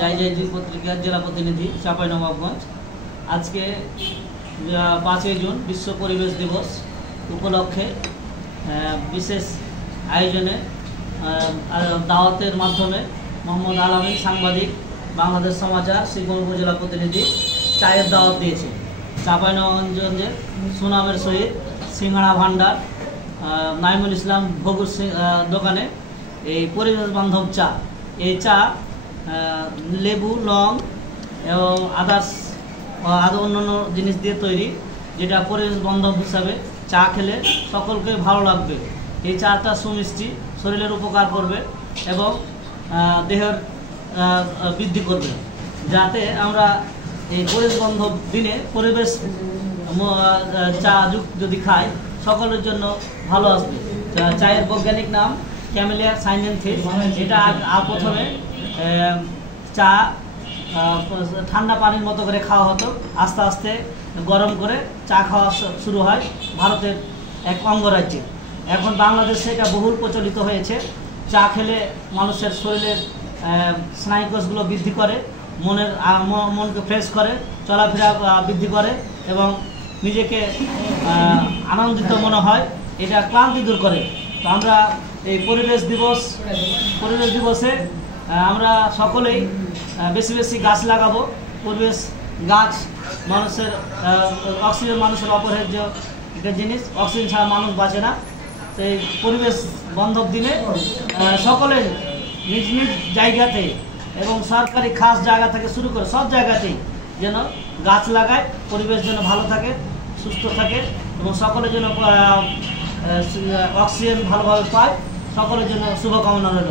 जय जय जी पत्रिका जिला प्रतिनिधि चाँपाईनबाबगंज। आज के 5 जून विश्व परिवेश दिवस उपलक्षे विशेष आयोजने दावतेर माध्यमे मोहम्मद आलामी सांबादिक बांग्लादेश समाचार श्रीगंज जिला प्रतिनिधि चायर दावत दिए। चाँपाईनबाबगंजे सुनामेर सहित सिंगाड़ा भाण्डार नाइमुल इस्लाम भगुर दोकाने परिवेश बान्धव चा चा लेबू लং एवं आदार्स अन्य जिनिस दिए तैरी जेटा परिवेश बान्धव हिसाबे चा खेले सकलके भालो लागबे। ये चाटा सुमिष्टि शरीरेर उपकार करबे एवं देहेर बृद्धि करबे जाते आमरा এই পরিবেশ বান্ধব দিনে পরিবেশ চা যদি খাই সকলের জন্য ভালো আসবে। চায়ের বৈজ্ঞানিক নাম ক্যামেলিয়া সাইনেন্থিস। এটা প্রথমে চা ঠান্ডা পানির মতো করে খাওয়া হতো, আস্তে আস্তে গরম করে চা খাওয়া শুরু হয় ভারতের এক অঙ্গরাজ্যে। এখন বাংলাদেশে এটা বহুল প্রচলিত হয়েছে। চা খেলে মানুষের শরীরের স্নায়ুকোষগুলো বৃদ্ধি করে, मनके फ्रेश करे, चलाफेरा बृद्धि करे एवं निजेके आनंदित मन हय, एटा क्लांति दूर करे। तो आमरा এই परिवेश दिवसे आमरा सकलेई बेशी बेशी गाछ लागाबो। परिवेश गाछ मानुषेर अक्सिजेन मानुषेर अपरिहार्य একটা জিনিস, অক্সিজেন ছাড়া মানুষ বাঁচে না। তো এই পরিবেশ বান্ধব দিনে সকলে নিজ নিজ জায়গাতে এবং সরকারি খাস জায়গা থেকে শুরু করে সব জায়গাতেই যেন গাছ লাগায়, পরিবেশ যেন ভালো থাকে, সুস্থ থাকে এবং সকলের জন্য অক্সিজেন ভালোভাবে পায়। সকলের জন্য শুভকামনা রইল।